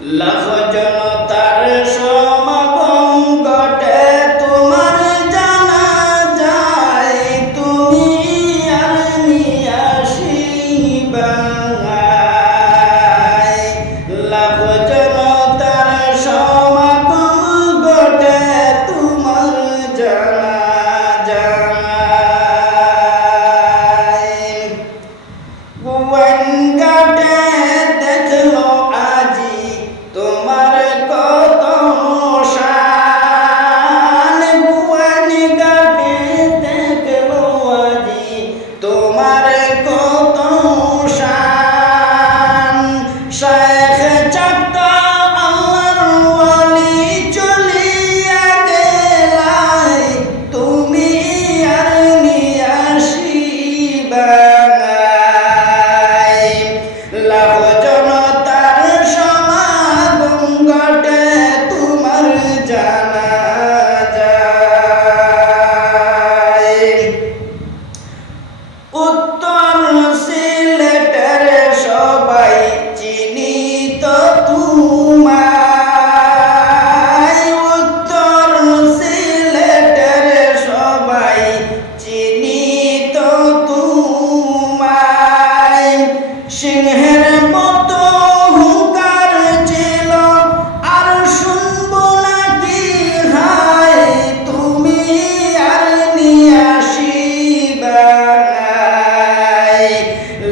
লাখ জনতার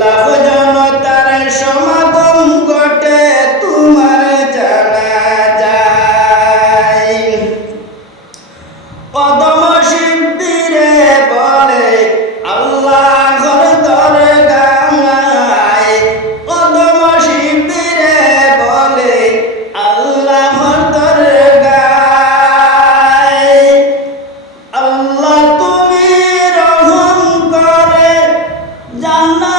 লাভ জনতার সমাগম ঘটে, তোমার জানা যায়। কদম শিবিরে বলে আল্লাহ ধরে গামায় কদম শিবিরে বলে আল্লাহ ধরে গায় আল্লাহ তুমি রহম করে জানা